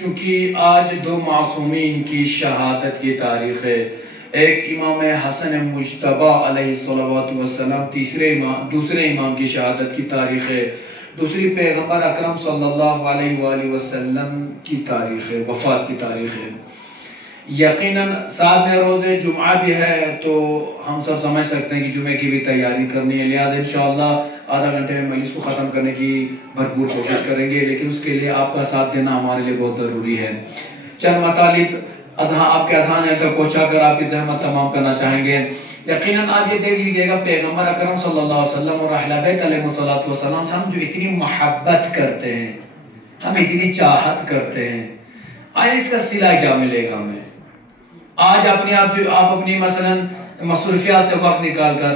چونکہ آج دو معصومین کی شہادت کی تاریخ ہے، ایک امام حسن مجتبی علیہ الصلوۃ والسلام دوسرے امام کی شہادت کی تاریخ ہے، دوسری پیغمبر اکرم صلی اللہ علیہ وآلہ وسلم کی تاریخ ہے، وفات کی تاریخ ہے۔ یقیناً ساتھ میں روز جمعہ بھی ہے تو ہم سب سمجھ سکتے ہیں کہ جمعے کی بھی تیاری کرنی ہے، لہٰذا انشاءاللہ آدھا گھنٹے میں مجلس کو ختم کرنے کی بھرپور کوشش کریں گے، لیکن اس کے لیے آپ کا ساتھ دینا ہمارے لیے بہت ضروری ہے۔ چند مطالب آپ کے اذہان ہے تک پہنچا کر آپ کی زحمت تمام کرنا چاہیں گے۔ یقیناً آپ یہ دیکھ لیجئے گا پیغمبر اکرم صلی اللہ علیہ وسلم اور اہل بیت علیہ السلام سے ہم جو اتنی محبت کرتے ہیں، ہم اتنی چاہت کرتے ہیں، آئے اس کا صلہ کیا ملے گا ہمیں؟ آج آپ اپنی مثلا مصروفیات سے وقت نکال کر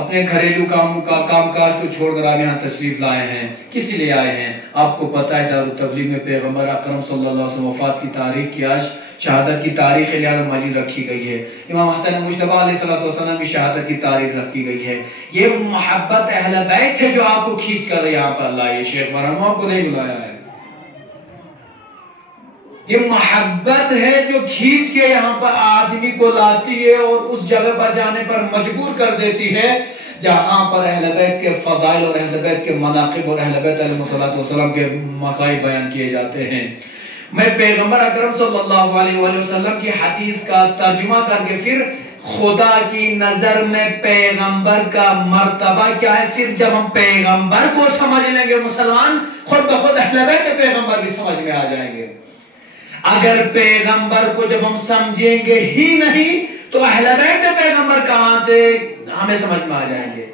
اپنے گھریلو کام کاج کو چھوڑ کر آپ یہاں تشریف لائے ہیں، کسی لیے آئے ہیں؟ آپ کو پتہ ہے دارالتبلیغ میں پیغمبر اکرم صلی اللہ علیہ وسلم وفات کی تاریخ کی آج شہادت کی تاریخ لہٰذا مجید رکھی گئی ہے، امام حسن مجتبی علیہ السلام کی شہادت کی تاریخ رکھی گئی ہے۔ یہ محبت اہل بیت ہے جو آپ کو کھینچ کر یہاں پر لائے، شیخ مرحوم آپ کو نہیں بلایا ہے، یہ محبت ہے جو کھینچ کے یہاں پر آدمی کو لاتی ہے اور اس جگہ پر جانے پر مجبور کر دیتی ہے جہاں پر اہل بیت کے فضائل اور اہل بیت کے مناقب اور اہل بیت علیہ السلام کے مسائل بیان کیے جاتے ہیں۔ میں پیغمبر اکرم صلی اللہ علیہ وآلہ وسلم کی حدیث کا ترجمہ کر کے پھر خدا کی نظر میں پیغمبر کا مرتبہ کیا ہے، پھر جب ہم پیغمبر کو سمجھ لیں گے مسلمان، خود بخود اہل بیت کے پیغمبر بھی سمجھ میں آ جائیں گے۔ اگر پیغمبر کو جب ہم سمجھیں گے ہی نہیں تو اہل بیت پیغمبر کہاں سے ہمیں سمجھ میں آ جائیں گے؟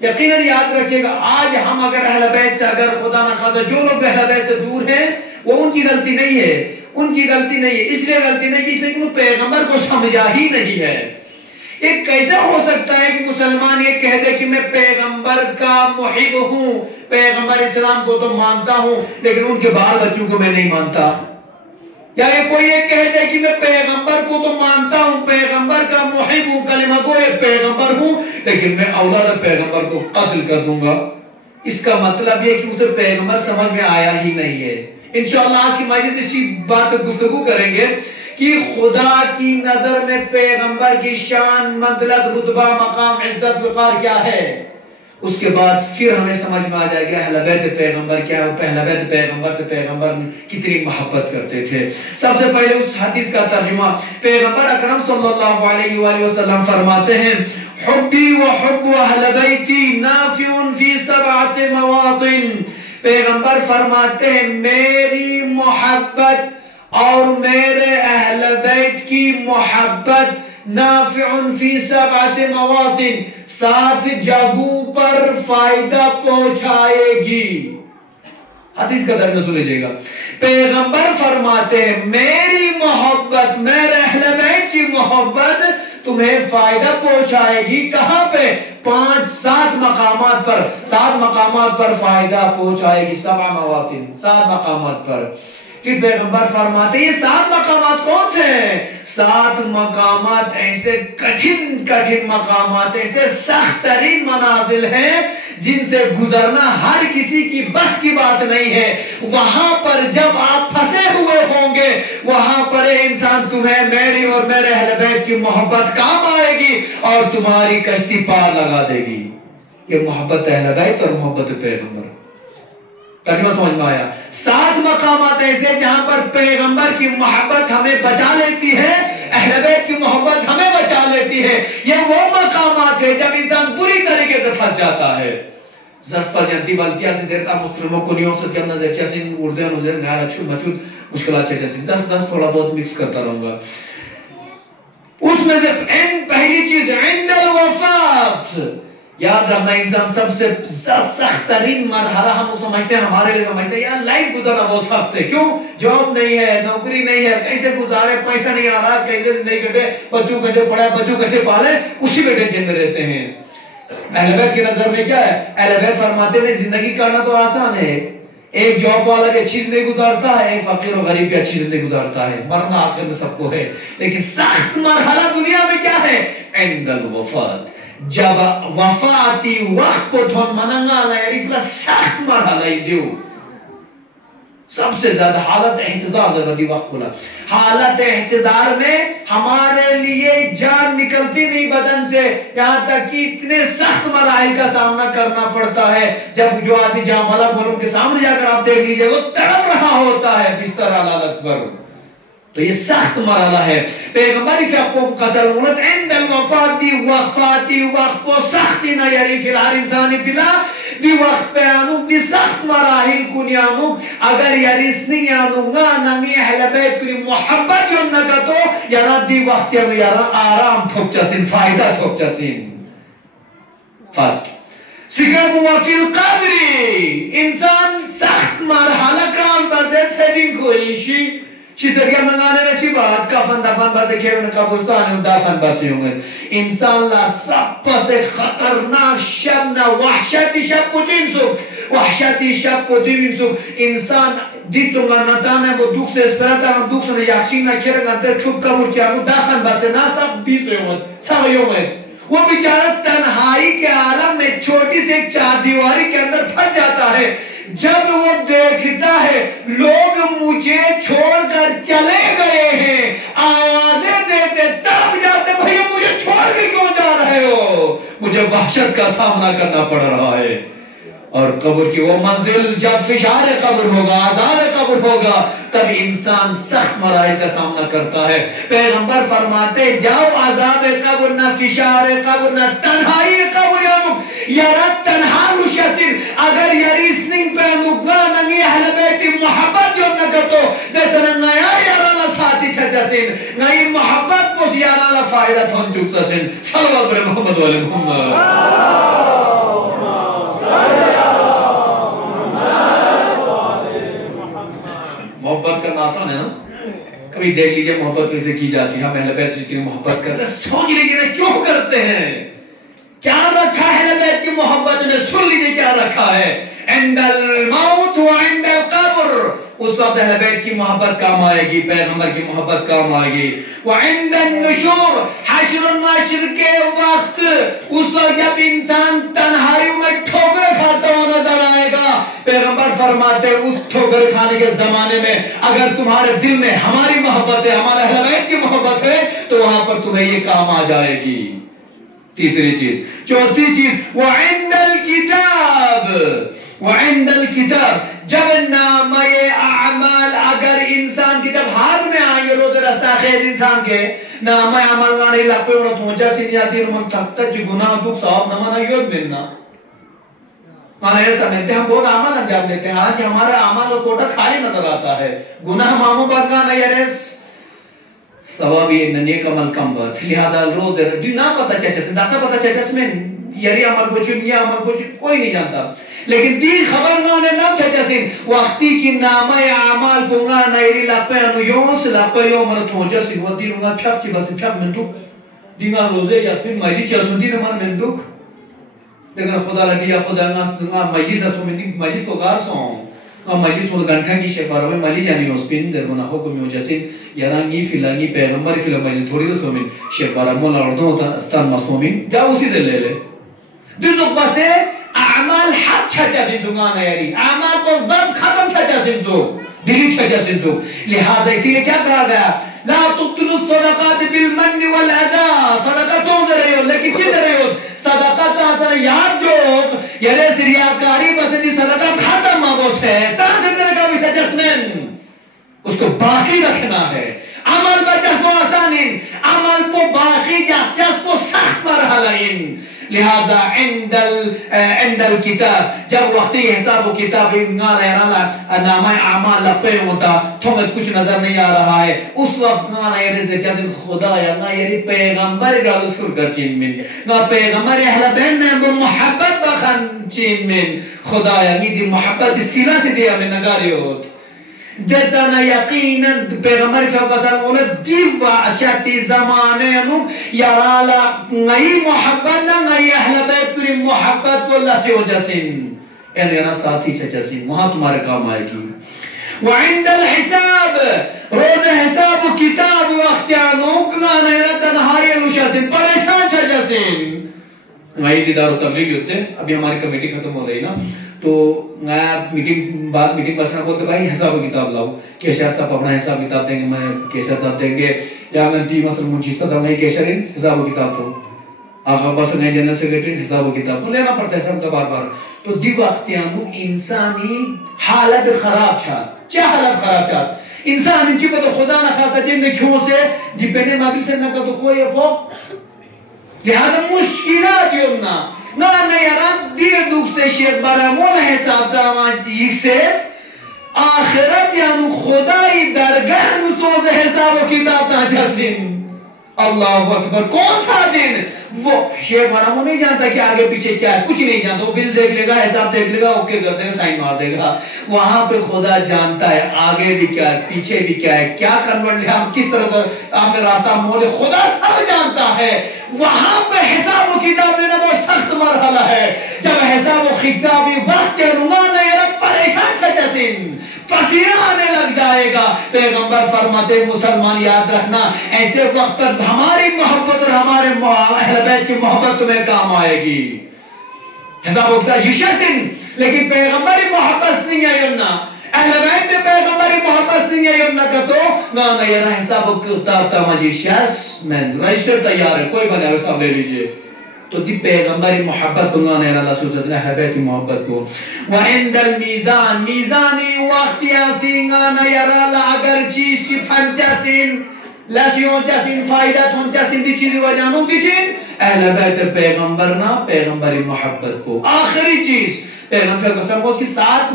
یقیناً یاد رکھیے گا، آج ہم اگر اہل بیت سے اگر خدا نہ خواستہ جو لوگ اہل بیت سے دور ہیں وہ ان کی غلطی نہیں ہے، ان کی غلطی نہیں ہے، اس لیے غلطی نہیں اس لیے کہ وہ پیغمبر کو سمجھا ہی نہیں ہے۔ ایک کیسا ہو سکتا ہے کہ مسلمان یہ کہہ دے کہ میں پیغمبر کا محب ہوں، پیغمبر اسلام کو تو مانتا ہوں لیکن ان کے بال بچوں کو میں نہیں مانتا، یا کوئی یہ کہہ دے کہ میں پیغمبر کو تو مانتا ہوں، پیغمبر کا محب ہوں، کلمہ گو پیغمبر ہوں لیکن میں اولاد پیغمبر کو قتل کر دوں گا، اس کا مطلب یہ کہ اسے پیغمبر سمجھ میں آیا ہی نہیں ہے۔ انشاءاللہ آج کی مجلس میں اسی بات پر گفتگو کریں گے کہ خدا کی نظر میں پیغمبر کی شان، منزلت، رتبہ، مقام، عزت، وقار کیا ہے، اس کے بعد پھر ہمیں سمجھ میں آ جائے گا اہل بیت پیغمبر کیا ہے، اہل بیت پیغمبر سے پیغمبر کتنی محبت کرتے تھے۔ سب سے پہلے اس حدیث کا ترجمہ، پیغمبر اکرم صلی اللہ علیہ وآلہ وسلم فرماتے ہیں حبی و حب اہل بیتی نافع فی 7 مواطن، پیغمبر فرماتے ہیں میری محبت اور میرے اہل بیت کی محبت نافع فی 7 مواطن، 7 جگہوں پر فائدہ پہنچائے گی۔ حدیث کا ترجمہ سن لیجیے گا، پیغمبر فرماتے ہیں میری محبت، میرے اہل بیت کی محبت تمہیں فائدہ پہنچائے گی، کہاں پہ؟ 7 مقامات پر، 7 مقامات پر فائدہ پہنچائے گی، 7 مواطن، 7 مقامات پر۔ پھر پیغمبر فرماتے ہیں یہ 7 مقامات کون سے ہیں؟ 7 مقامات ایسے کٹھن مقامات، ایسے سخت ترین منازل ہیں جن سے گزرنا ہر کسی کی بس کی بات نہیں ہے۔ وہاں پر جب آپ پھنسے ہوئے ہوں گے وہاں پر انسان تمہیں، میری اور میرے اہل بیت کی محبت کام آئے گی اور تمہاری کشتی پار لگا دے گی۔ یہ محبت اہل بیت اور محبت پیغمبر، ترجمہ سمجھ میں آیا؟ 7 مقامات ایسے جہاں پر پیغمبر کی محبت ہمیں بچا لیتی ہے، اہل بیت کی محبت ہمیں بچا لیتی ہے۔ یہ وہ مقامات ہیں جب انسان بری طریقے سے پھنس جاتا ہے۔ زسپا جنتی بلتیا سے زیرتا مسترموں کنیوں سے کیا نظر چیسے اردے نظر نہر اچھو بچود مشکلات چیسے 10 تھوڑا بہت مکس کرتا رہوں گا۔ اس میں سے پہلی چیز عند الوفات، یاد رکھنا انسان سب سے سخت ترین مرحلہ ہم سمجھتے ہیں، ہمارے لیے سمجھتے ہیں یار لائف گزارنا بہت سخت ہے، کیوں؟ جاب نہیں ہے، نوکری نہیں ہے، کیسے گزارے، پیسہ نہیں آ رہا، کیسے زندگی کٹے، بچوں کیسے پڑھائے، بچوں کیسے پالے، اسی میں ٹینشن میں رہتے ہیں۔ اہل بیت کی نظر میں کیا ہے؟ اہل بیت فرماتے ہیں زندگی کرنا تو آسان ہے، ایک جاب والا بھی اچھی زندگی گزارتا ہے، ایک فقیر و غریب بھی اچھی زندگی گزارتا ہے، مرنا آخر میں سب کو ہے، لیکن سخت مرحلہ دنیا میں کیا ہے؟ عند الوفات، جب وفاتی وقت کو تھون مننگا لائے ریفلا سخت مرحلہ ہی دیو سب سے زیادہ حالت احتضار ضرورتی وقت بولا. حالت احتضار میں ہمارے لیے جان نکلتی نہیں بدن سے، یہاں تک کہ اتنے سخت مراحل کا سامنا کرنا پڑتا ہے. جب جو آدمی جہاں ملک والوں کے سامنے جا کر آپ دیکھ لیجئے وہ تڑپ رہا ہوتا ہے بستر حالت پر. تو یہ سخت مرحلہ ہے. پیغمبری سے آپ کو قصر مولد عند الوفاتی وقفاتی وقت کو سختی نہ یری فی الہر انسانی فی الہ دی وقت پہ آنو دی سخت مراحل کنیانو اگر یریسنی یانو گا نمی اہل بیت کلی محبت یون نگتو یانا دی وقت یانو یارا آرام تھوک چسین، فائدہ تھوک چسین. فرسٹ سکر موفی القبری انسان سخت مرحلہ کران بزید سیبین کوئیشی چیزیں کیا منگانے رسی بات کفن دفن بازے کھیرن قبرستان دفن بازے ہوں گے. انسان لا سب پسے خطرناک شب نہ وحشتی شب کو چینسو وحشتی شب کو دیوینسو. انسان دیتو مرنتانے وہ دوک سے اسپرتا ہم دوک سے یخشین نہ کھیرن انتر چھپ کبر چیانو دفن بازے نا سب بیسے ہوں گے سب ہوں گے. وہ بیچارہ تنہائی کے عالم میں چھوٹی سے ایک چار دیواری کے اندر پھنس جاتا ہے. جب وہ دیکھتا ہے لوگ مجھے چھوڑ کر چلے گئے ہیں آوازیں دیتے تب جاتے بھئی مجھے چھوڑ بھی کیوں جا رہے ہو، مجھے وحشت کا سامنا کرنا پڑ رہا ہے. اور قبر کی وہ منزل جب فشار قبر ہوگا عذاب قبر ہوگا تب انسان سخت مراحل کا سامنا کرتا ہے. پیغمبر فرماتے جاؤ عذاب قبر نہ فشار قبر نہ تنہائی قبر یارا تنہا نشسن اگر یریسننگ پہ نگا نگی اہل بیتی محبت جو نگتو دیسن نیا یارا لساتی چچسن نئی محبت پس یارا لفائدہ تھون چکسن. صلوات پر محمد والے محمد. محبت کرنا آسان ہے نا؟ کبھی دیکھ لیجئے محبت کیسے کی جاتی ہے. ہم اہل بیت سے محبت کرتے ہیں سوچ لیجئے نا کیوں کرتے ہیں، کیا رکھا ہے اہل بیت کی محبت نے، سن لیجئے کیا رکھا ہے. عند الموت وعند القبر اس وقت اہل بیت کی محبت کام آئے گی، پیغمبر کی محبت کام آئے گی. وعند النشور حشر و نشر کے وقت اس وقت جب انسان تنہائی میں ٹھوکر کھاتا ہوا نظر آئے گا. پیغمبر فرماتے اس ٹھوکر کھانے کے زمانے میں اگر تمہارے دل میں ہماری محبت ہے، ہمارے اہل بیت کی محبت ہے تو وہاں پر تمہیں یہ کام آ جائے گی. تیسری چیز. چوتھی چیز وعند الکتاب وعند الکتاب جب نامہ اعمال اگر انسان کی جب ہاتھ میں آئیں گے روز رستہ خیز انسان کے نامہ اعمال گانے لپے انہوں تھونچا سنیاتی نمان تھکتا جو گناہ دکھ صاحب نمانا یود ملنا مانا ایسا ملتے ہیں. ہم بہت عمل انجام دیتے ہیں آج ہمارا عمل اور کوٹا خالی نظر آتا ہے. گناہ مامو بارگانا یریس ثواب یہ نیک عمل کم بات لہذا روز دی نہ پتہ چاچس داسا پتہ چاچس میں یری عمل بچن یا عمل بچن کوئی نہیں جانتا لیکن دی خبر نہ نام چاچسین وقتی کی نامہ اعمال پونگا نیری لاپے انو یونس لاپے یو من تھوجسین و دی نگا پھیاک چی بس پھیاک من دکھ دینا روزے یا پھر مجلی چاسون دی نمان من دکھ لیکن خدا لگی یا خدا نگا مجلیس اسو من دی مجلیس کو گار سون مجلس وہ گھنٹہ کی شفارہ میں مجلس یعنی اسپین در مناخو کو میو جسین یرانگی فلانی پیغمبر فلان مجلس تھوڑی دو سومین شفارہ مولا اردو ہوتا استان مسومین جا اسی سے لے لے دیزو بسے اعمال حق چھچا سنزوگانا یعنی اعمال کو ضرب ختم چھچا سنزو دلی چھچا سنزو. لہذا اسی لئے کیا کہا گیا لا تبتلو الصدقات بالمن والعدا صدقاتوں دے رہے ہو لیکن چی دے رہے ہو صدقات آسان یاد جوک یعنی سریاکاری بسندی صدقات ختم مابوس ہے تانسے دے رکھا بھی سجسمن اس کو باقی رکھنا ہے. عمل بچس کو آسانین عمل کو باقی جاسیس کو سخت مرحلین. لہذا عند الکتاب جب وقتی حساب و کتاب نامہ اعمال لپے ہوتا تمہیں کچھ نظر نہیں آ رہا ہے اس وقت نانا یعنی سے چاہتے خدا یا نا یعنی پیغمبر گالو سکر کر چین من نا پیغمبر اہل بین نے محبت بخن چین من خدا یعنی دی محبت دی سیلہ سے دیا میں نگاری ہوت جیسا یقینا پیغمبر صلی اللہ علیہ وسلم بولے دیو اشیاتی زمانے نو یرالا نئی محبت نہ نئی اہل بیت تری محبت کو اللہ سے ہو جسن یعنی نا ساتھی سے جسن وہاں تمہارے کام آئے گی. وعند الحساب روز حساب و کتاب و اختیانوں کنا نیرہ تنہائی نشاسن پریشان چھا جسن وہی دیدار و تبلیغ ہوتے ہیں ابھی ہماری کمیٹی ختم ہو رہی نا تو میٹنگ بسنا بولتے بھائی حساب و کتاب لاؤ، کیشر صاحب اپنا حساب کتاب دیں گے، میں کیشر صاحب دیں گے، یا گنتی مثلا منچیستہ تھا میں کیشر حساب و کتاب تو آقا بس نئے جنرل سیکریٹری حساب و کتاب لینا پڑتا ہے سب کا بار بار. تو دی وقت یانو انسانی حالت خراب چھاد. کیا حالت خراب چھاد؟ انسان انچی پتہ خدا نہ خواہتا دن میں کیوں سے جی پہنے مابی سے نہ تو کوئی اپو لہذا مشکلات یومنا نا نیران دیر دوک سے شیط برامون حساب داوان ایک سیت آخرت یانو خدای درگاہ نو سوز حساب و کتاب تاجاسن. اللہ اکبر. کون سا دن؟ وہ شیخ برامو نہیں جانتا کہ آگے پیچھے کیا ہے، کچھ نہیں جانتا. وہ بل دیکھ لے گا، حساب دیکھ لے گا، اوکے کر دے گا، سائن مار دے گا. وہاں پہ خدا جانتا ہے آگے بھی کیا ہے، پیچھے بھی کیا ہے، کیا کنورٹ لے ہم کس طرح سے آپ نے راستہ مولے، خدا سب جانتا ہے. وہاں پہ حساب و کتاب لینا بہت سخت مرحلہ ہے. جب حساب و کتاب وقت رنگانا یا رب پریشان چھچا سن پسینہ آنے لگ جائے گا. پیغمبر فرماتے مسلمان یاد رکھنا ایسے وقت پر ہماری محبت اور ہمارے اہل بیت کی محبت تمہیں کام آئے گی. حساب و کتاب یشسن لیکن پیغمبری محبت نہیں ہے یمنا، اہل بیت پیغمبری محبت نہیں ہے یمنا کا تو نا یہ حساب و کتاب تمجی شاس میں رجسٹر تیار ہے، کوئی بنے حساب لے لیجئے. تو دی پیغمبری محبت بنوانا ہے اللہ سبحانہ وتعالی ہے بیت محبت کو. وعند المیزان میزانی وقت یاسینگانا یرالا اگر چیز چی فنچاسین لسیون چاسین فائدہ تھون چاسین دی چیزی وجانو دی چین اہل بیت پیغمبرنا پیغمبری محبت کو. آخری چیز پیغمبر کو سب اس کی 7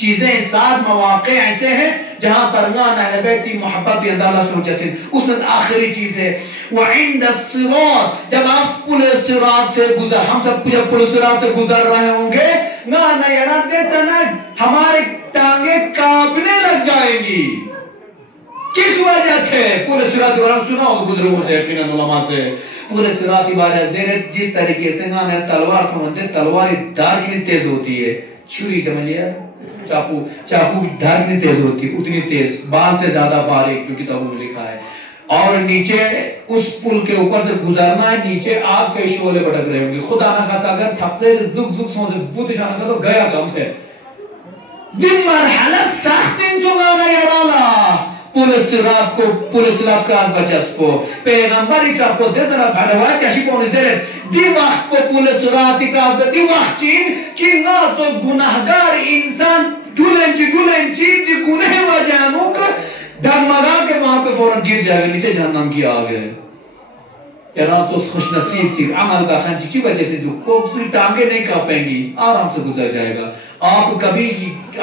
چیزیں 7 مواقع ایسے ہیں جہاں پر اہل بیت کی محبت بھی اندر اللہ سبحانہ وتعالی اس میں آخری چیز ہے وعند الصراط. جب آپ پل صراط سے گزر، ہم سب جب پل صراط سے گزر رہے ہوں گے نا یراتے تنا ہمارے ٹانگیں کانپنے لگ جائیں گی. کس وجہ سے؟ پورے صراط کے بارے میں سنا ہوگا بزرگوں سے، یقیناً علماء سے. پورے صراط کی وجہ سے جس طریقے سے نا تلوار تھوڑتے تلوار دار کتنی تیز ہوتی ہے، چھری سمجھ لیا چاقو کی دھار کتنی تیز ہوتی ہے، اتنی تیز، بال سے زیادہ باریک جو کتابوں میں لکھا ہے. اور نیچے اس پل کے اوپر سے گزرنا ہے، نیچے آگ کے شعلے بھڑک رہے ہوں گے. خدا نہ خواہتا اگر سب سے زگ زگ سمجھے بوت اشانہ کا تو گیا کم ہے. دن مرحلہ سخت انجمانا یرالا پل صراط کو پل صراط کا بچس کو پیغمبر ایسا کو دیتنا بھڑوائی کیسی پونی زیرت دی وقت کو پل صراط کا دی وقت چین کی نازو گناہگار انسان گلنچی دی گنہ وجانوں کا ڈرمگا کے وہاں پہ فوراں گر جائے گا نیچے جہنم کی آگے. ایران سے اس خوش نصیب تھی عمل کا خانچی کی وجہ سے جو کوئی ٹانگیں نہیں کھاپیں گی آرام سے گزر جائے گا. آپ کبھی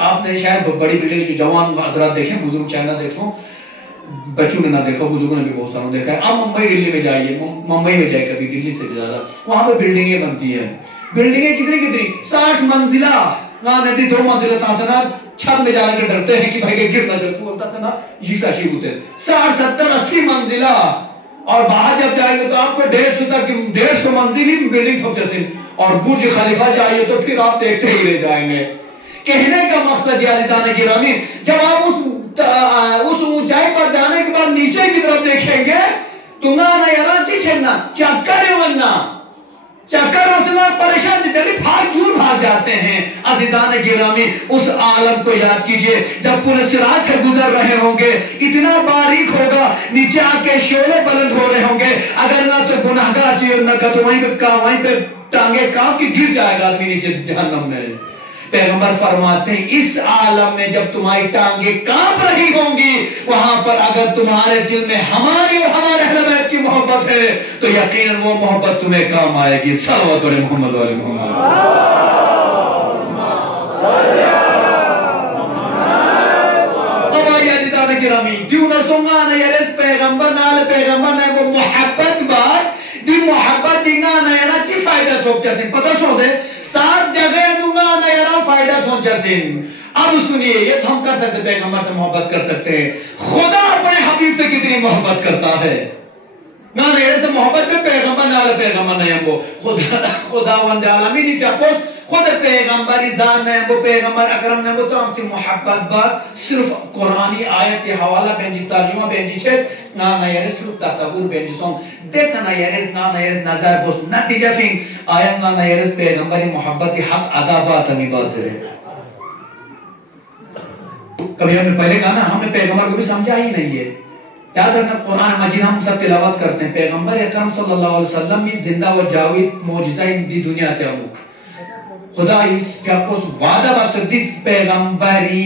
آپ نے شاید بڑی بلڈنگ جو جوان حضرات دیکھیں، بزرگ چاہنا دیکھو، بچوں نے نہ دیکھا، بزرگوں نے بھی بہت ساروں دیکھا ہے. آپ ممبئی دلی میں جائیے، ممبئی میں جائے کبھی دلی سے زیادہ وہاں پہ بلڈنگیں بنتی ہیں. بلڈنگیں کتنی 60 منزلہ نہ ندی 2 منزلہ تاسنا چھت میں جانے کے ڈرتے ہیں کہ بھائی کہ گر نہ جائے بولتا سنا یہ ساشی ہوتے 60 70 80 منزلہ. اور باہر جب جائیں گے تو آپ کو 150 منزلی بلڈنگ ٹھوک جیسے اور برج خلیفہ جائیے تو پھر آپ دیکھتے ہی رہ جائیں گے. کہنے کا مقصد یہ عزیزان گرامی جب آپ اس اونچائی پر جانے کے بعد نیچے کی طرف دیکھیں گے تو نہ یاران چی چھڑنا چکر وننا چکر وسنا پریشان سے دلی دور بھاگ جاتے ہیں. عزیزان گرامی اس عالم کو یاد کیجئے جب پل صراط سے گزر رہے ہوں گے اتنا باریک ہوگا، نیچے آ کے شعلے بلند ہو رہے ہوں گے. اگر نہ تو گناہگار چیز نہ تو وہیں پہ ٹانگیں کام کی گر جائے گا آدمی نیچے جہنم میں. پیغمبر فرماتے ہیں اس عالم میں جب تمہاری ٹانگیں کانپ رہی ہوں گی وہاں پر اگر تمہارے دل میں ہماری اور ہمارے اہل بیت کی محبت ہے تو یقیناً وہ محبت تمہیں کام آئے گی. صلوات علی محمد و علی محمد. ہماری عزیزان گرامی کیوں نہ سنگانا یا اس پیغمبر نال پیغمبر نے وہ محبت بات دی محبت دینا نہ چی فائدہ تھوک جیسے پتہ سو دے 7 جگہ دونگا نیرا فائدہ تھون جسن. اب سنیے یہ تو ہم کر سکتے پیغمبر سے محبت کر سکتے ہیں. خدا اپنے حبیب سے کتنی محبت کرتا ہے. نہ نیرے سے محبت میں پیغمبر نہ پیغمبر نہیں ہم کو خدا وند عالمی نہیں چاپوس خود پیغمبری ذات نے وہ پیغمبر اکرم نے وہ ہم سے محبت بات صرف قرآنی آیت کے حوالہ پہنجی ترجمہ پہنجی چھے نا یعنی صرف تصور پہنجی سوں دیکھنا یعنی نا نظر بس نتیجہ فین آیت نا یعنی پیغمبری محبت حق ادا بات ہمیں بات کرے. کبھی ہم نے پہلے کہا نا ہم نے پیغمبر کو بھی سمجھا ہی نہیں ہے. یاد رکھنا قرآن مجید ہم سب تلاوت کرتے ہیں پیغمبر اکرم صلی اللہ علیہ وسلم میں زندہ و جاوید معجزہ دی دنیا تے اموک خدا اس کا کس وعدہ بسدید پیغمبری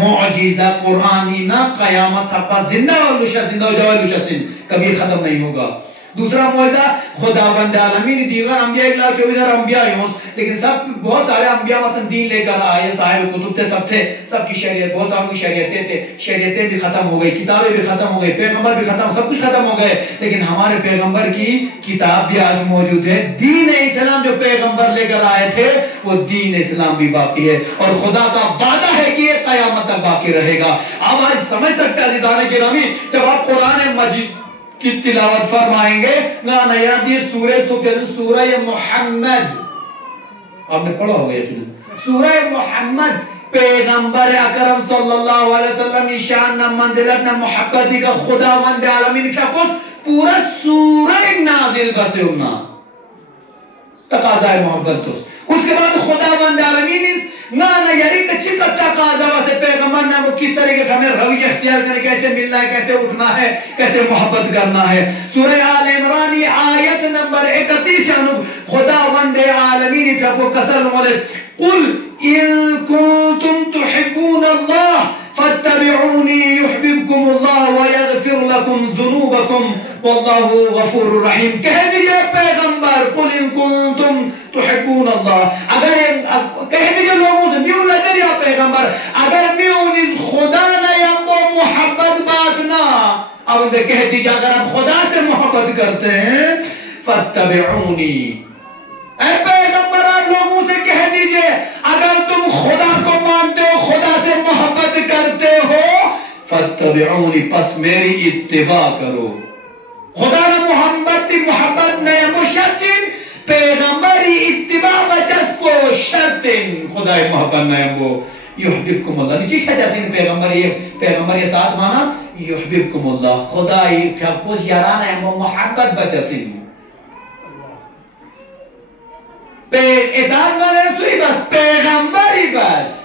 معجزہ قرآنی نا قیامت سپا زندہ و جاوید لشا سن کبھی ختم نہیں ہوگا. دوسرا معجزہ خداوند عالمین دیگر انبیاء اللہ 24,000 انبیاء ہیں لیکن سب بہت سارے انبیاء مثلا دین لے کر آئے صاحب کتب تھے سب تھے سب کی شریعت بہت ساروں کی شریعتیں تھے شریعتیں بھی ختم ہو گئی کتابیں بھی ختم ہو گئی پیغمبر بھی ختم سب کچھ ختم ہو گئے لیکن ہمارے پیغمبر کی کتاب بھی آج موجود ہے. دین اسلام جو پیغمبر لے کر آئے تھے وہ دین اسلام بھی باقی ہے اور خدا کا وعدہ ہے کہ یہ قیامت تک باقی رہے گا. آپ آج سمجھ سکتے ہیں عزیزان گرامی جب آپ قرآن مجید کی تلاوت فرمائیں گے نا یاد یہ سورہ تو کہتے ہیں سورہ محمد آپ نے پڑھا ہوگا یقین سورہ محمد پیغمبر اکرم صلی اللہ علیہ وسلم شان نہ منزلت نہ محبتی کا خداوند عالمین کیا کچھ پورا سورہ نازل بسے ہونا تقاضۂ محبت اس کے بعد خداوند عالمین نا یاری کچھ کا تقاضا واسے پیغمبر نے وہ کس طریقے سے ہمیں رویہ اختیار کرنے کیسے ملنا ہے کیسے اٹھنا ہے کیسے محبت کرنا ہے. سورہ آل عمران آیت نمبر 31 خداوند عالمین پہ کو قسم والے قل ان کنتم تحبون اللہ فاتبعونی یحببکم اللہ ویغفر لکم ذنوبکم واللہ غفور رحیم. کہہ دیجئے پیغمبر قل ان کنتم تحبون اللہ اگر کہہ دیجئے لوگوں سے میوں لگر یا پیغمبر اگر میوں اس خدا نہ یا محبت بات نہ اب ان سے کہہ دیجئے اگر آپ خدا سے محبت کرتے ہیں فاتبعونی اے پیغمبر آپ لوگوں سے کہہ دیجئے اگر تم خدا کو مانتے ہو خدا سے محبت کرتے ہو فاتبعونی پس میری اتباع کرو. خدا نہ محبت نہ مشرطن پیغمبری اتباع وجس کو شرطن خدا محبت نہ وہ یحببکم اللہ نیچی شجا سین پیغمبر اطاعت مانا یحببکم اللہ خدا پھیپوس یارانا ہے وہ محبت بچا سین اطاعت مانا رسولی بس پیغمبری بس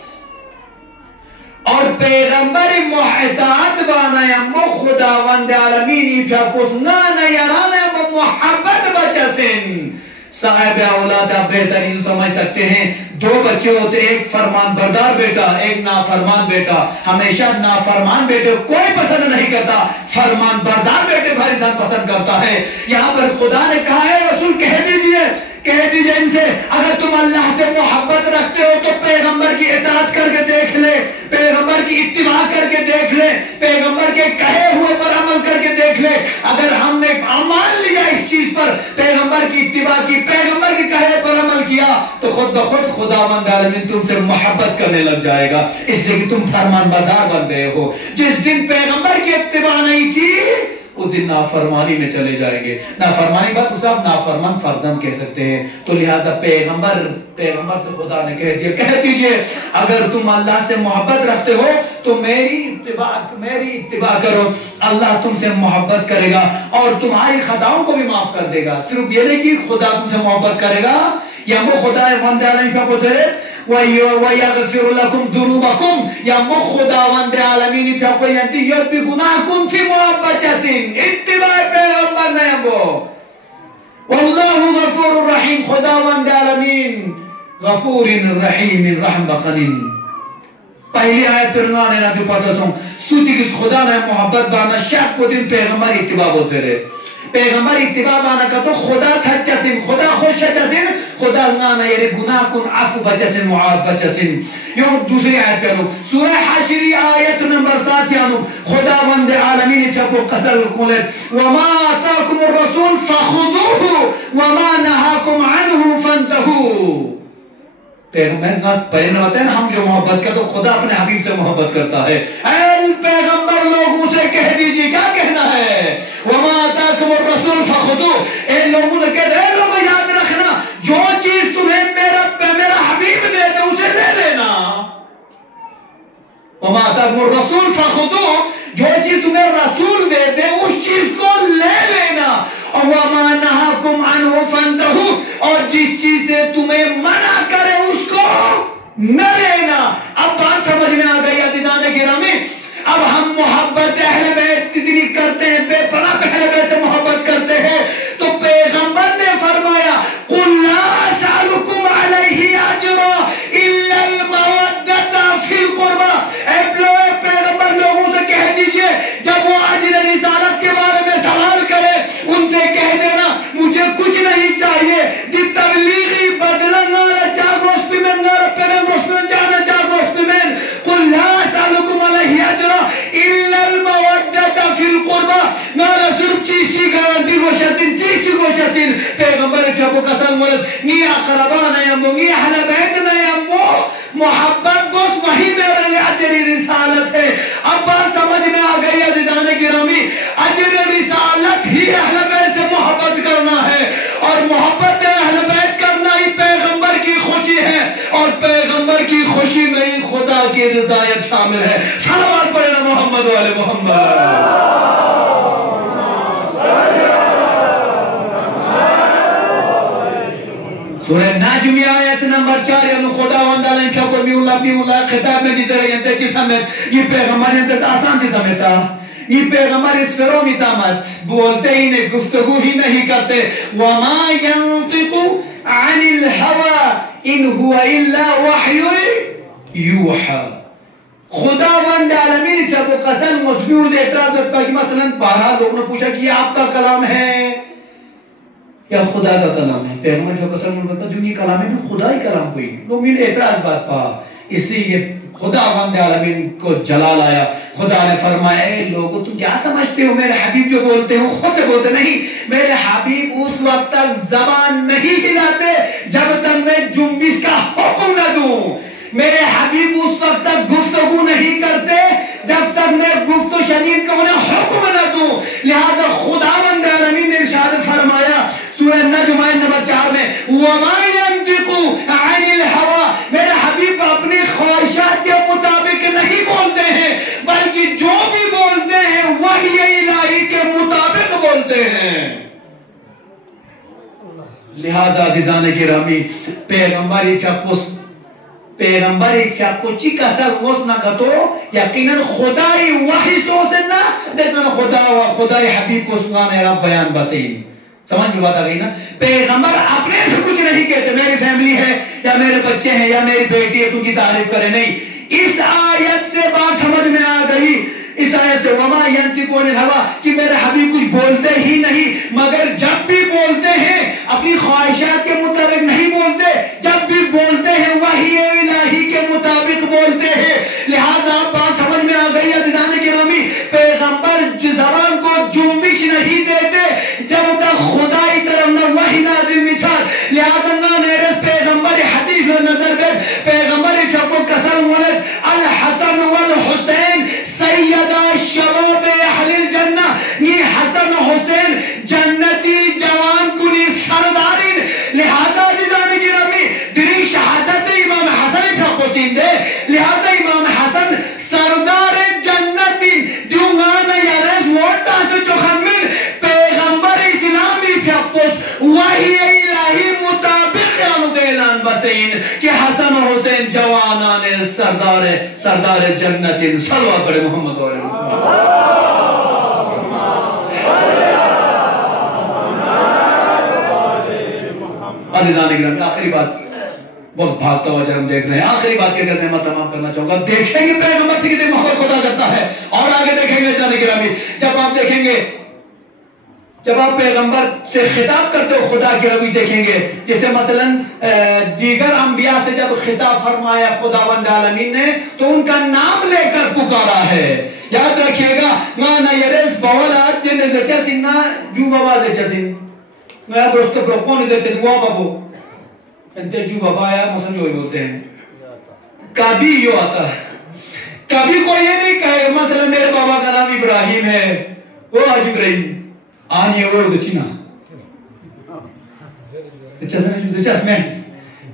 اور پیغمبری اطاعت بانا ہے وہ خداوند عالمینی پھیپوس نانا یارانا ہے وہ محبت بچا سین. صاحب اولاد آپ بہترین سمجھ سکتے ہیں دو بچے ہوتے ایک فرمان بردار بیٹا ایک نافرمان بیٹا. ہمیشہ نافرمان بیٹے کوئی پسند نہیں کرتا فرمان بردار بیٹے کو ہر انسان پسند کرتا ہے. یہاں پر خدا نے کہا ہے رسول کہہ دیجئے ان سے اگر تم اللہ سے محبت رکھتے ہو تو پیغمبر کی اطاعت کر کے دیکھ لے پیغمبر کی اتباع کر کے دیکھ لے پیغمبر کے کہے ہوئے پر عمل کر کے دیکھ لے. اگر ہم نے مان لیا اس چیز پر پیغمبر کی اتباع کی پیغمبر کے کہے پر عمل کیا تو خود بخود خداوند عالمین تم سے محبت کرنے لگ جائے گا اس لیے کہ تم فرمان بردار بن گئے ہو. جس دن پیغمبر کی اتباع نہیں کی اس دن نافرمانی میں چلے جائیں گے. نافرمانی بات اسے آپ نافرمان فرزند کہہ سکتے ہیں. تو لہٰذا پیغمبر سے خدا نے کہہ دیجئے اگر تم اللہ سے محبت رکھتے ہو تو میری اتباع کرو اللہ تم سے محبت کرے گا اور تمہاری خطاؤں کو بھی معاف کر دے گا. صرف یہ نہیں کہ خدا تم سے محبت کرے گا یا وہ خدا وند عالمین کا پوچھے وَيَغْفِرُ لَكُمْ ذُنُوبَكُمْ یا وہ خداوند عالمین پہ کوئی انتی یہ بھی گناہکم فی محبت جسن اتباع پیغمبر نہیں وہ واللہ غفور الرحیم خداوند عالمین غفور رحیم رحم بخنین. پہلی آیت پر انہوں نے پتا سوں سوچی کس خدا نے محبت بانا شک کو دن پیغمبر اتباع ہو سے رہے پیغمبر اتباع بانا کا تو خدا تھچتن خدا خوش چسن خدا نانا یہ گناہ کن عفو بچسن معاف بچسن. یہ دوسری آیت پر سورہ حشری آیت نمبر 7 یعنی خداوند عالمین چکو قسل کولت وما آتاکم الرسول فخذوه وما نهاکم عنه فانتهوا. پیغمبر پہلے ہوتے ہیں ہم جو محبت کرتے خدا اپنے حبیب سے محبت کرتا ہے. اے پیغمبر لوگوں سے کہہ دیجئے کیا کہنا ہے وما آتاکم الرسول فخذوه. اے لوگوں سے کہہ اے لوگوں یاد رکھنا جو چیز تمہیں میرا وما آتاکم الرسول فخذوه، جو چیز تمہیں رسول دے دے اس چیز کو لے لینا، اور وما نہاکم عنہ فانتہوا، اور جس چیز سے تمہیں منع کرے اس کو نہ لینا۔ اب بات سمجھ میں آ گئی عزیزان گرامی؟ اب ہم محبت اہل بیت اتنی کرتے ہیں، بے پناہ اہل بیت سے محبت کرتے ہیں، تو پیغمبر نے فرمایا قُلْ لَا أَسْأَلُكُمْ عَلَيْهِ أَجْرًا إِلَّا الْمَوَدَّةَ فِي الْقُرْبَى۔ اے پیغمبر لوگوں سے کہہ دیجئے جب وہ اجر رسالت کے بارے میں سوال کرے ان سے کہہ دینا مجھے کچھ نہیں چاہیے، دی تبلیغی بدلا نارا چاگوس پیمن نارا پیغمبر میں جانا چاگوس پیمن قُلْ لَا أَسْأَلُكُمْ عَلَيْهِ أَجْرًا إِلَّا الْمَوَدَّةَ فِي الْقُرْبَى، نارا صرف چیزی گارانتی روشاسین چیزی روشاسین پیغمبر فیابو قسم مولد نی اقربان ایمو نی اہل بیت نیمو محبت بس وہی میرے لئے اجر رسالت ہے۔ اب بات سمجھ میں آ گئی عزیزان گرامی، اجر رسالت ہی اہل بیت سے محبت کرنا ہے، اور محبت اہل بیت کرنا ہی پیغمبر کی خوشی ہے، اور پیغمبر کی خوشی میں ہی خدا کی رضایت شامل ہے۔ صلوات پڑھنا محمد والے محمد۔ سورہ نجم آیت نمبر 4 یعنی خداوند علیہ کیا کوئی اللہ خطاب میں جیسے رہتے چی سمیت یہ پیغمبر انتظر آسان چی سمیتا، یہ پیغمبر اس فرو میں تامت بولتے ہی نہیں، گفتگو ہی نہیں کرتے۔ وَمَا يَنطِقُ عَنِ الْهَوَىٰ إِنْ هُوَ إِلَّا وَحْيٌ يُوحَىٰ۔ خداوند عالمین سے ابو قسم مصبور دے اعتراض کرتا کہ مثلا 12 لوگوں نے پوچھا کہ یہ آپ کا کلام ہے یا خدا کا کلام ہے؟ پیغمبر جو قسم ملتا دنیا کلام ہے کہ خدا ہی کلام کوئی، لوگ میرے اعتراض بات پا، اس لیے یہ خداوند عالمین کو جلال آیا۔ خدا نے فرمایا اے لوگو تم کیا سمجھتے ہو میرے حبیب جو بولتے ہیں وہ خود سے بولتے نہیں، میرے حبیب اس وقت تک زبان نہیں ہلاتے جب تک میں جنبش کا حکم نہ دوں، میرے حبیب اس وقت تک گفتگو نہیں کرتے جب تک میں گفت و شنید کا انہیں حکم نہ دوں۔ لہذا خداوند عالمین نے ارشاد فرمایا سورہ نجم آیت نمبر 4 میں وَمَا يَنطِقُ عَنِ الْهَوَىٰ، میرے حبیب اپنی خواہشات کے مطابق نہیں بولتے ہیں بلکہ جو بھی بولتے ہیں وحی الہی کے مطابق بولتے ہیں۔ لہذا عزیزان گرامی پیغمبری کیا پوچی کا سر موسنا کا تو یقیناً خدای وحی سوزنا دیکھنا خدای حبیب کو سنانے رب بیان بسین۔ سمجھ میں بات آ گئی نا؟ پیغمبر اپنے سے کچھ نہیں کہتے میری فیملی ہے یا میرے بچے ہیں یا میری بیٹی ہے تم کی تعریف کرے، نہیں۔ اس آیت سے بات سمجھ میں آ گئی، اس آیت سے وما ينطق عن الهوى کہ میرے حبیب کچھ بولتے ہی نہیں، مگر جب بھی بولتے ہیں اپنی خواہشات کے مطابق نہیں بولتے، جب بھی بولتے ہیں وحی الہی کے مطابق بولتے ہیں۔ لہذا بات سمجھ میں آ گئی عزیزان گرامی، پیغمبر زبان کو جنبش نہیں دیتے جب تک خدائی طرف نہ وحی نازل مچھار۔ لہذا نہ نیرے پیغمبر حدیث و نظر بے پیغمبر شب و قسم ولد الحسن والحسین سیدہ شباب اہل الجنہ، نی حسن حسین جنتی جوان کنی سردارین۔ لہذا عزیزان گرامی دری شہادت امام حسن پھر پسین دے، لہذا امام حسن سردار جنتی دیونگان یارس ووٹا سے چوخمین پیغمبر اسلامی پھر پس وحی الہی مطابق اعلان بسین کہ حسن حسین جوانان سردار جنتی۔ صلوات پڑھے محمد و علیہ عزیزان گرامی آخری بات بہت بھاگتا ہوا جب ہم دیکھ رہے ہیں، آخری بات کے کیسے میں تمام کرنا چاہوں گا۔ دیکھیں گے پیغمبر سے کتنی محبت خدا کرتا ہے، اور آگے دیکھیں گے عزیزان گرامی جب آپ دیکھیں گے جب آپ پیغمبر سے خطاب کرتے ہو خدا کی روی دیکھیں گے، جیسے مثلا دیگر انبیاء سے جب خطاب فرمایا خداوند عالمین نے تو ان کا نام لے کر پکارا ہے۔ یاد رکھیے گا مانا یرس بولاد جن زچسین نا جو بابا زچسین میں برست پروپون دیتے دعا بابو انتے جو بابا آیا مثلا جو ہی بولتے ہیں، کبھی یوں آتا ہے، کبھی کوئی یہ نہیں کہے مثلا میرے بابا کا نام ابراہیم ہے وہ حج ابراہیم آنی ہے وہ دچینا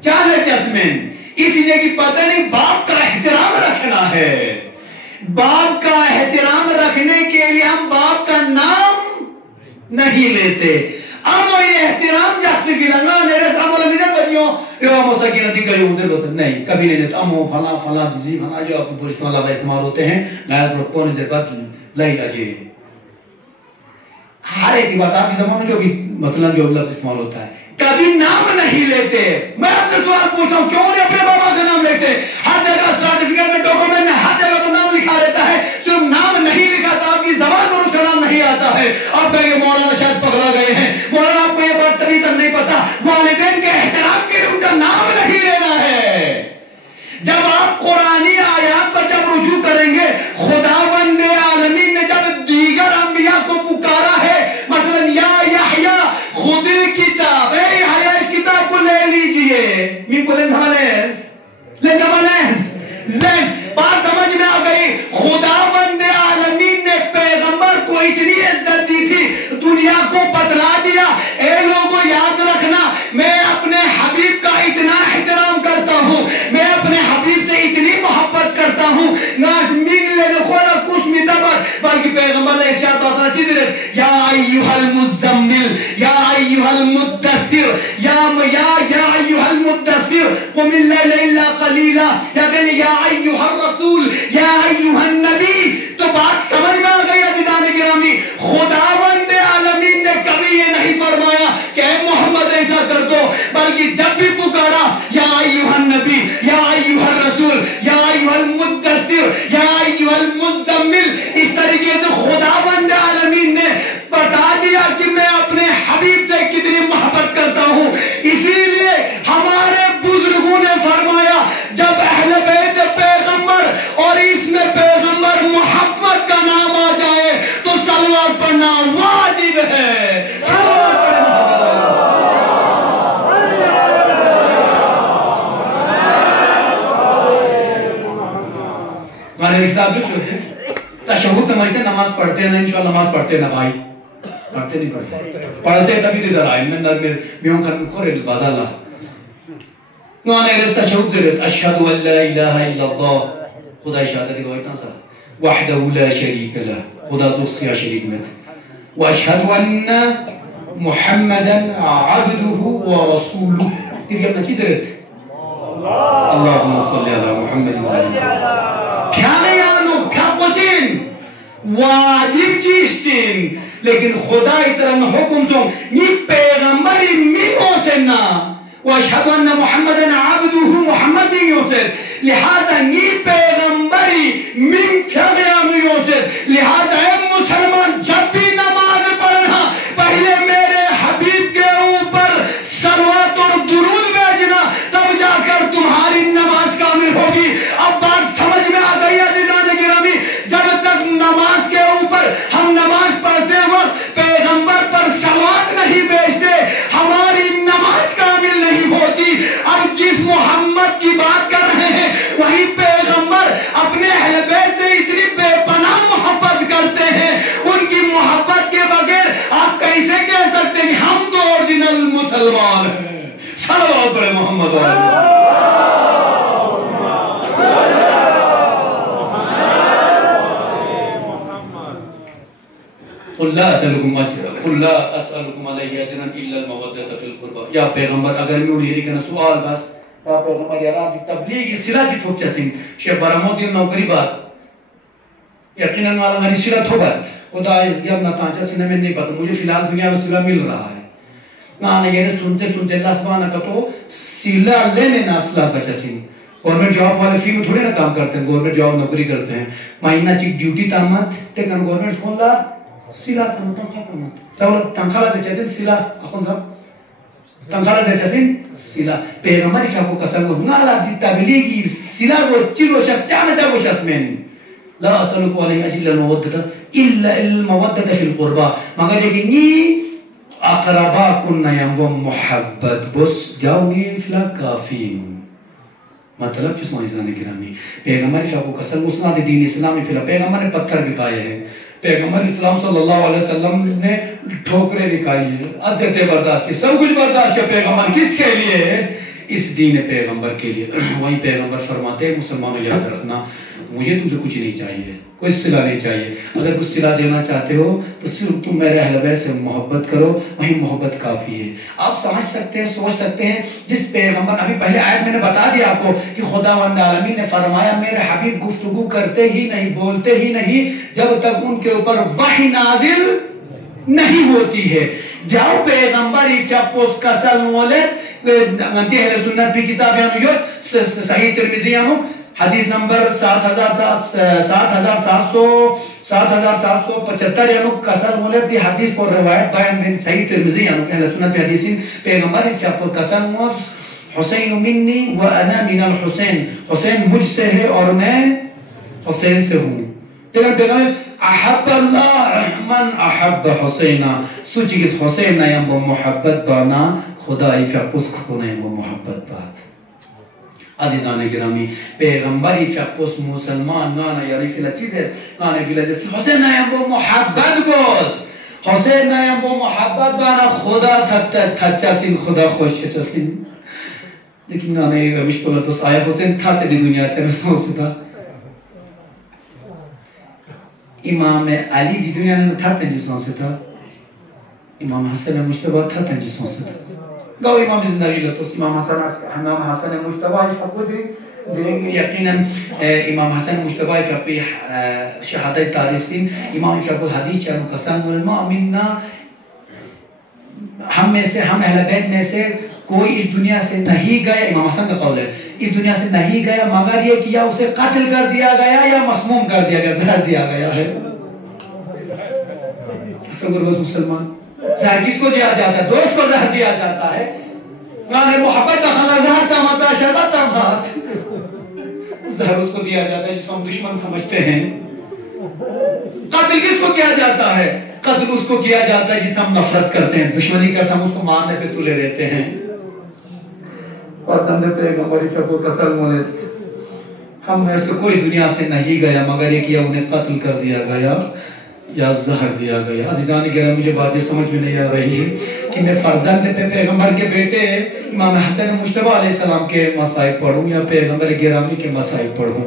چال چسمین، اسی لیے کہ پتہ نہیں باپ کا احترام رکھنا ہے، باپ کا احترام رکھنے کے لیے ہم باپ کا نام نہیں لیتے. اما یہ احترام جاتی فیلنگا نیرے سامولا میدن بنیوں یہ ہم سکینتی کری ہوتے ہوتے نہیں کبھی نہیں لیتے. امو فلا فلا دیزی فلا جو آپ کو استعمال لفظ استعمال ہوتے ہیں غیر پرکون ضربت لائی اجے. ہر ایک بات آپ کی زمان میں جو بھی مطلب جو لفظ استعمال ہوتا ہے کبھی نام نہیں لیتے. میں آپ سے سوال پوچھتا ہوں کیوں نہیں اپنے بابا کا نام لیتے؟ ہر جگہ سرٹیفکیٹ میں ڈاکومنٹ میں ہر جگہ تو نام لکھا رہتا ہے صرف نام نہیں لکھا تو آپ کی زبان پر اس کا نام نہیں آتا ہے. آپ کہیں گے مولانا شاید پگلا گئے ہیں. مولانا آپ کو یہ بات تبھی تک نہیں پتا والدین کے احترام کے لیے ان کا نام نہیں لینا ہے. جب آپ قرآنی آیات پر جب رجوع کریں گے خداوند عالمین نے جب دیگر انبیاء کو پکارا ہے مثلا یا یحییٰ خود کتاب اے یحییٰ اس کتاب کو لے لیجئے مین کو لینس بات سمجھ میں آ گئی. خداوند عالمین نے پیغمبر کو اتنی عزت دی تھی دنیا کو بتلا دیا اے لوگوں یاد رکھنا میں اپنے حبیب کا اتنا احترام کرتا ہوں میں اپنے حبیب سے اتنی محبت کرتا ہوں نہ مین لینے کولا کچھ متبر بلکہ پیغمبر علیہ السلام چیز رہے یا ایوہ المزمل یا ایوہ المدثر یا ایوہ المدثر قم اللیل الا قلیلا یا کہنے یا ایوہ الرسول یا ایوہ النبی. تو بات سمجھ میں آ گئی عزیزان گرامی. خداوند عالمین نے کبھی یہ نہیں فرمایا کہ اے محمد ایسا کر دو بلکہ جب بھی پکارا یا ایوہ النبی یا ایوہ الرسول یا ایوہ المدثر یا ایوہ المزمل اس طریقے سے خداوند عالمین نے بتا دیا کہ میں اپنے حبیب سے کتنی محبت کرتا ہوں. اسی لیے ہمارے بزرگوں نے فرمایا جب اہل بیت پیغمبر اور اس میں پیغمبر محمد کا نام آ جائے تو صلوات پڑھنا واجب ہے. صلوات ہمارے کتاب جو ہے تشہد سمجھتے نماز پڑھتے ہیں نا انشاءاللہ نماز پڑھتے نا بھائی پڑھتے نہیں پڑھتے تبھی تو ادھر آئے میں میوں کا کھورے بازا اللہ نوانے رس تشہد زرت اشہد ان لا الہ الا اللہ خدا شہادت کو اتنا سا وحدہ لا شریک لہ خدا زوسیہ شریک میں واشہد ان محمدا عبدہ ورسولہ یہ اپنا چیز رہت اللہم صلی اللہ محمد پیانے آنو پیا پوچین واجب چیز چین لیکن خدا اترم حکم سو یہ پیغمبری میموں سے نا واشہد ان محمدن عبدہ محمد میموں سے لہذا یہ پیغمبری میم فیغیانوں سے لہذا اے مسلمان جب بھی نماز پڑھنا پہلے میرے حبیب کے اوپر صلوات اور درود بھیجنا تب جا کر تمہاری نماز کامل ہوگی. اب بات سمجھ میں آ گئی عزیزان گرامی. جب تک نماز کے اوپر ہم نماز پڑھتے وقت پیغمبر پر صلوات نہیں بھیجتے ہماری نماز کامل نہیں ہوتی. اب جس محمد کی بات کر رہے ہیں وہی پیغمبر اپنے اہل بیت سے اتنی بے پناہ محبت کرتے ہیں. ان کی محبت کے بغیر آپ کیسے کہہ سکتے ہیں ہم تو اوریجنل مسلمان ہیں. صلوات پر محمد قل لا اسألكم علیہ اجرا الا المودۃ فی القربى. یا پیغمبر اگر میں یہ کہنا سوال بس یا پیغمبر یا رب تبلیغ صلہ کی تھوک چسین شیخ برامودی نوکری بات یقینا والا میری صلہ تھوبت خدا اس گیا نہ تانچا سینے میں نہیں پتہ مجھے فی الحال دنیا میں صلہ مل رہا ہے. نا یہ سنتے اللہ سبحانہ کا تو صلہ لینے نہ صلہ بچسین. گورنمنٹ جاب والے فری میں تھوڑے نہ کام کرتے ہیں گورنمنٹ جاب نوکری کرتے ہیں مہینہ چیک ڈیوٹی تامت تکن گورنمنٹ کھول لا صلہ تامت تامت تنخواہ دیتے صلہ اخون صاحب تنخواہ دیتے صلہ پیغمبر شاہ کو قسم کو نہ لا دی تبلیغی صلہ وہ چلو شخص چانا چاہو شخص میں لا اسألکو علیہ اجل المودت الا المودت فی القربہ مگر لیکن یہ اقربا کننا یم محبت بس جاؤ گے فلا کافی. مطلب چیز معجزہ گرامی پیغمبر شاہ کو قسم اسناد دین اسلامی فلا پیغمبر نے پتھر بھی کھائے ہیں پیغمبر اسلام صلی اللہ علیہ وسلم نے ٹھوکریں بھی کھائی ہیں اذیتیں برداشت کی سب کچھ برداشت کیا پیغمبر کس کے لیے اس دین پیغمبر کے لیے. وہیں پیغمبر فرماتے ہیں مسلمانوں یاد رکھنا مجھے تم سے کچھ نہیں چاہیے, کوئی صلہ نہیں چاہیے. اگر کچھ صلہ دینا چاہتے ہو تو صرف تم میرے اہل بیت سے محبت کرو, وہی محبت کافی ہے. آپ سمجھ سکتے ہیں, سوچ سکتے ہیں, جس پیغمبر, ابھی پہلے آیت میں نے بتا دیا آپ کو کہ خداوند عالمین نے فرمایا میرے حبیب گفتگو کرتے ہی نہیں, بولتے ہی نہیں جب تک ان کے اوپر وحی نازل نہیں ہوتی ہے. جاؤ پیغمبر چپوس کسل مولد منتی اہل سنت بھی کتاب صحیح ترمذی حدیث نمبر 7775 یعنی کسل مولد کی حدیث پر روایت بیان من صحیح ترمذی یعنی اہل سنت حدیثین پیغمبر چپوس کسل مولد حسین منی و انا من الحسین, حسین مجھ سے ہے اور میں حسین سے ہوں. پیغمبر احب اللہ من احب حسینا, سوچی کس حسین نیم با محبت بانا خدای فقس کو نیم با محبت بات. عزیزان گرامی پیغمبری فقس مسلمان گانا یاری فیلا چیز ہے گانا فیلا جس کی حسین نیم با محبت گوز, حسین نیم با محبت بانا خدا تھچا سین خدا خوش چچا سین. لیکن گانا یہ روش پولا تو آیا حسین تھا تے دی دنیا تے رسول سے تھا. امام علی دی دنیا نے تھا تنجیسوں سے تھا, امام حسن مجتبہ تھا تنجیسوں سے تھا. گاو امام زندگی لطوس امام حسن مجتبہ حقو دی یقینا امام حسن مجتبہ فقی شہادت تاریخ سین امام فقی حدیث چانو قسم والمؤمنہ ہم میں سے, ہم اہل بیت میں سے کوئی اس دنیا سے نہیں گیا, امام حسن کا قول ہے, اس دنیا سے نہیں گیا مگر یہ کہ یا اسے قتل کر دیا گیا یا مسموم کر دیا گیا, زہر دیا گیا ہے. صبر بس مسلمان زہر کس کو دیا جاتا ہے؟ دوست کو زہر دیا جاتا ہے. گانے محبت کا خلا زہر تامتا شدہ تامات, زہر اس کو دیا جاتا ہے جس کو ہم دشمن سمجھتے ہیں. قتل کس کو کیا جاتا ہے؟ قتل اس کو کیا جاتا ہے جسے ہم نفرت کرتے ہیں, دشمنی کرتے ہیں, ہم اس کو مارنے پہ تلے رہتے ہیں. اور سندر پیغمبری فقو قسل مولد ہم میں سے کوئی دنیا سے نہیں گیا مگر ایک یا انہیں قتل کر دیا گیا یا زہر دیا گیا. عزیزان گرامی مجھے باتیں سمجھ میں نہیں آ رہی ہے کہ میں فرزند پہ پیغمبر کے بیٹے امام حسن مجتبہ علیہ السلام کے مصائب پڑھوں یا پیغمبر گرامی کے مصائب پڑھوں,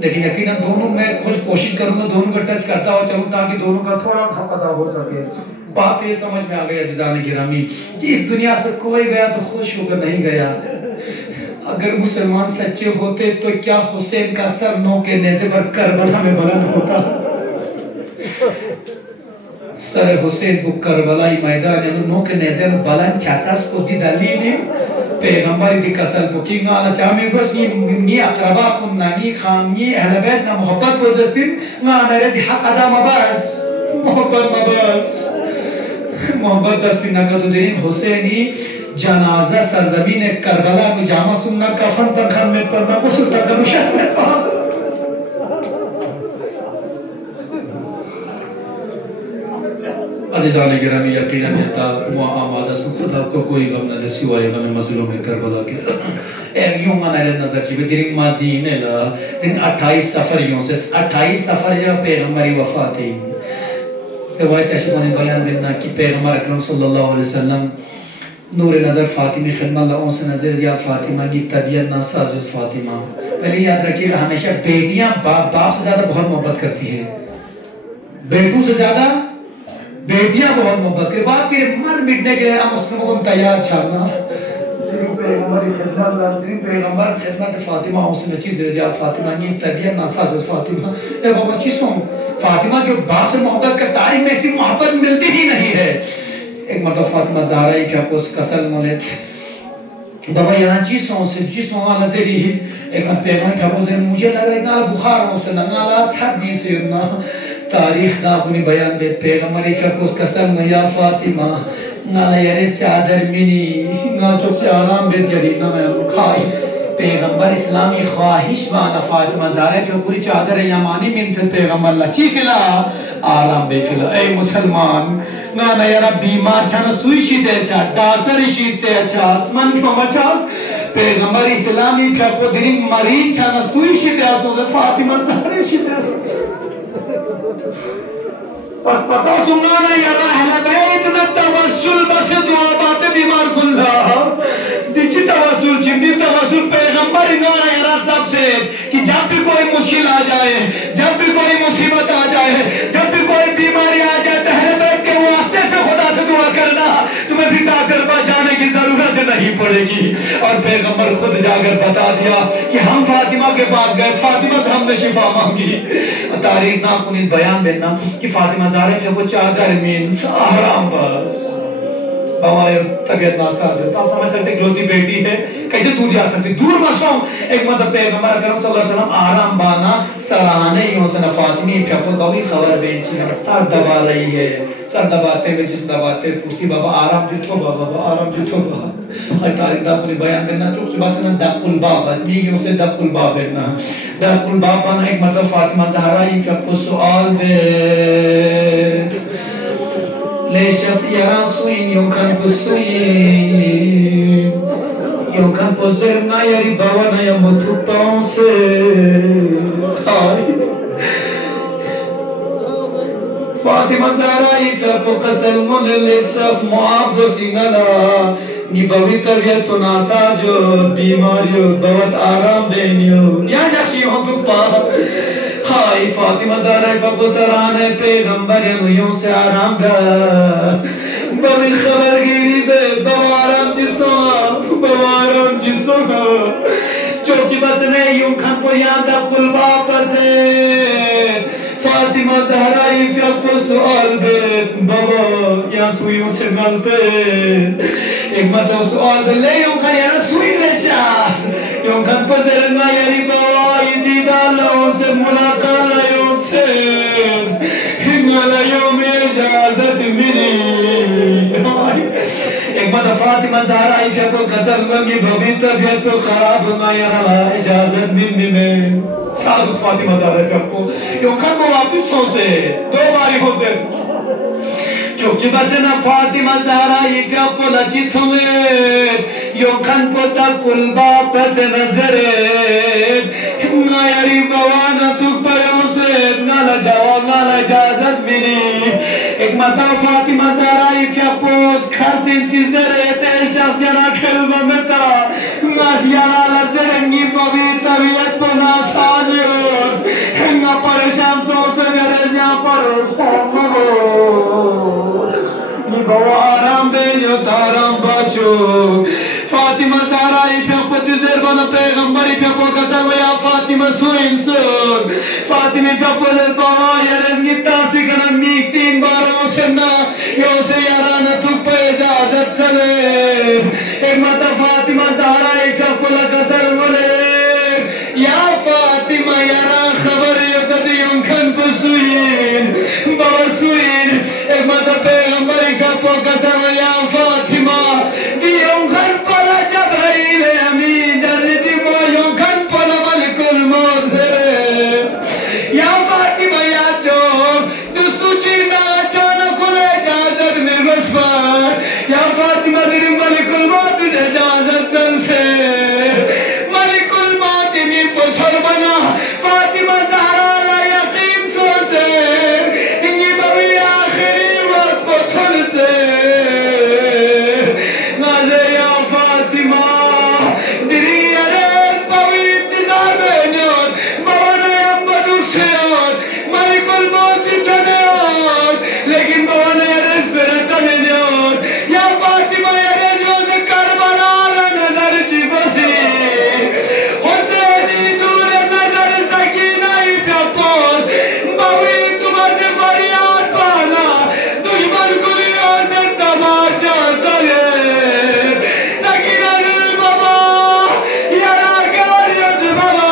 لیکن یقیناً دونوں میں کوشش کروں گا دونوں کو ٹچ کرتا ہو چلوں تاکہ دونوں کا تھوڑا پتہ ہو سکے. بات یہ سمجھ میں آ گئی عزیزان گرامی کہ اس دنیا سے کوئی گیا تو خوش ہو کر نہیں گیا. اگر مسلمان سچے ہوتے تو کیا حسین کا سر نو کے نیزے پر کربلا میں بلند ہوتا؟ سر حسین کو کربلائی میدان یعنی نو کے نیزے میں بلند چاچاس کو دی دلیلی پیغمبری دی کسل کو کی گانا چاہمی گوش نی اقربا کن نی خامی اہل بیت نا محبت کو دستیم گانا ردی حق ادا مباس محبت مباس محبت دستی نکتو دین حسینی جنازہ سرزمین کربلا کو جامع سننا کفن پر گھر میں پڑنا غسل تک نشست میں پڑا. عزیزان گرامی یقینا دیتا آمادہ سن خدا کو کوئی غم نہ دے سوائے غم مظلوم کربلا کے. یوں مانا ہے نظر چیئے درنگ مدینے لا دن 28 سفر یوں سے 28 سفر جا پیغمبری وفاتی. روایت اشبانی بیان دینا کہ پیغمبر اکرم صلی اللہ علیہ وسلم نور نظر فاطمی خدمہ اللہ اون سے نظر دیا فاطمہ کی طبیعت ناساز اس فاطمہ. پہلے یاد رکھیے گا ہمیشہ بیٹیاں باپ سے زیادہ بہت محبت کرتی ہیں, بیٹوں سے زیادہ بیٹیاں بہت محبت کرتی. باپ کے مر مٹنے کے لیے ہم مسلموں کو تیار چھاڑنا. پیغمبر خدمت فاطمہ اون سے چیز دے دیا فاطمہ کی طبیعت ناساز اس فاطمہ. اے بابا چیزوں فاطمہ جو باپ سے محبت کا تاریخ میں ایسی محبت ملتی ہی نہیں ہے. ایک مرتبہ فاطمہ زہرائی کیا کو کسل مولد بابا یہاں جیسوں سے جیسوں آلہ زیری ہی ایک مرتبہ پیغمبر کیا کو زیری مجھے لگ رہا ہے نالا بخاروں سے نالا چھڑنی سے نا تاریخ نا کنی بیان بیت پیغمبری کیا کو کسل مولد یا فاطمہ نالا یریس چادر منی نا چوک سے آرام بیت یری نا میں کھائی. پیغمبر اسلامی خواہش بانا فاطمہ زہرا جو پوری چادر یمانی من سے پیغمبر اللہ چی فلا آرام بے فلا. اے مسلمان نانا یرا بیمار چھانا سوئی دے چا ڈاکٹر شیدتے اچھا اسمان کیوں بچا پیغمبر اسلامی پھر کو دن مریض چھانا سوئی دے اسو فاطمہ زہرا شیدے اسو پس پتا سنانا یرا اہل بیت نتا توسل بس دعا بات بیمار کھلا دیچی توسل جنبی توسل پیغمبر انہانا یرات صاحب سے کہ جب بھی کوئی مشکل آ جائے جب بھی کوئی مصیبت آ جائے جب بھی کوئی بیماری آ جائے تو اہل بیت کے واسطے سے خدا سے دعا کرنا تمہیں بھی تاکربہ جانے کی ضرورت نہیں پڑے گی اور پیغمبر خود جا کر بتا دیا کہ ہم فاطمہ کے پاس گئے فاطمہ سے ہم نے شفا مانگی تاریخ ناکنید بیان دینا کہ فاطمہ زہرا سے وہ چادر مینس آرام بس ہمارے طبیعت ناساز ہے تو آپ سمجھ سکتے کہ روتی بیٹی ہے کیسے دور جا سکتی دور مسئلہ ایک مطلب پیغمبر اکرم صلی اللہ علیہ وسلم آرام بانا سرانے یوں سے فاطمی پھیپو دوی خبر بینچی ہے سر دبا رہی ہے سر دباتے ہوئے جس دباتے پوچھتی بابا آرام جتو بابا آرام جتو بابا ہر تاریخ دا پوری بیان کرنا چوک بس نا دق الباب نہیں کہ اسے دق الباب ہے دق الباب بانا ایک مطلب فاطمہ زہرا ہی پھیپو سوال دے ليش يرى سوين يمكن بسوين يمكن بزرنا يري باوانا يموت بانسي فاطمة زهرا يفرق سلمون للشف معاب سينالا نبوي طبيعت ناساجو بیماریو بوس آرام دینیو یا جاشیوں تپا ہائی فاطمہ زہرا فقو سرانے پیغمبر نویوں سے آرام دا بڑی خبر گیری بے بوارم جسونا چوچی بس نے یوں کھن کو یادا کل واپس فاطمہ زہرا فقو سوال بے بابا یا سویوں سے ملتے ایک مطلب سوال بے لے یوں کھن یا سوئی لشاس یوں کھن کو زرنا یاری بوائی دیدالوں سے ملاقالوں سے ہمالا یوم اجازت منی ایک مطلب فاطمہ زہرا کیا کو غزل منگی بھوی طبیعت کو خراب ہونا یا اجازت منی میں صادق فاطمہ زہرا کیا کو یوں کھن کو واپس ہو سے دو باری ہو سے چوچی بسنا فاطمہ زہرا فیا کو لچیت ہوئے یوں کھن کو تکل باپس نظرے ہمنا یاری بوانا تک پیوں سے نالا جواب نالا اجازت منی ایک مطلب فاطمہ زہرا فیا پوس کھرسن چیزیں رہتے شخص یانا کھل بمتا ناس یانا لزرنگی بابی طبیعت پو ناساجیت ہنگا پریشان سو سے گرز یہاں پر بابا آرام بینیو تارام باچو فاطمہ زہرا پیا پتی زربان پیغمبری پیا پو کسر ویا فاطمہ سوئن سر فاطمہ پیا پو بابا یا رزنگی تاسی کنن میک تین باروں سے نا یو سے یارانا تک پہ اجازت سلے ایک مطا فاطمہ زہرا پیا پو کسر ملے یا فاطمہ یارا خبر یکتی انکھن پو سوئن بابا سوئن ایک مطا پیغمبری پیا پو کسر ویا فاطمہ دی انکھن پلا جبرائیل امین جرنی مو انکھن پلا ملک الموت یا فاطمہ یا چوک دسو چینا اچانک کھلے اجازت میں گسپار یا فاطمہ دی ملک الموت اجازت سن سے ملک الموت می پسر بنا فاطمہ زہرا لا یقین سو سے انگی بوی آخری موت پتھن سے نازے یا فاطمہ دری عریض بوی انتظار بینیون بوانا امبدو سیون ملک الموت انتظار لیکن بوانا عریض پر تنیون یا فاطمہ عریض وز کربلا نظر چی بسی حسینی دور نظر سکینہ ہی پیا پوز بوی تمہیں سے فریاد پانا دشمن کلی آزر تماچا تلے سکینہ دل بابا یارا گاریت بابا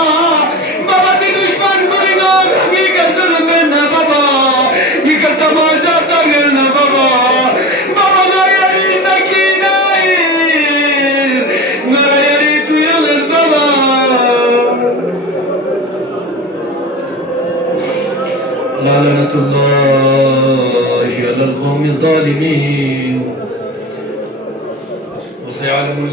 بابا دی دشمن کلی ناغمی کا ظلم نا بابا یہ کا تماچا تلے نا بابا بابا نا یاری سکینہ ہی نا یاری تو یلن بابا لعنت اللہ علی القوم الظالمین وسيعلم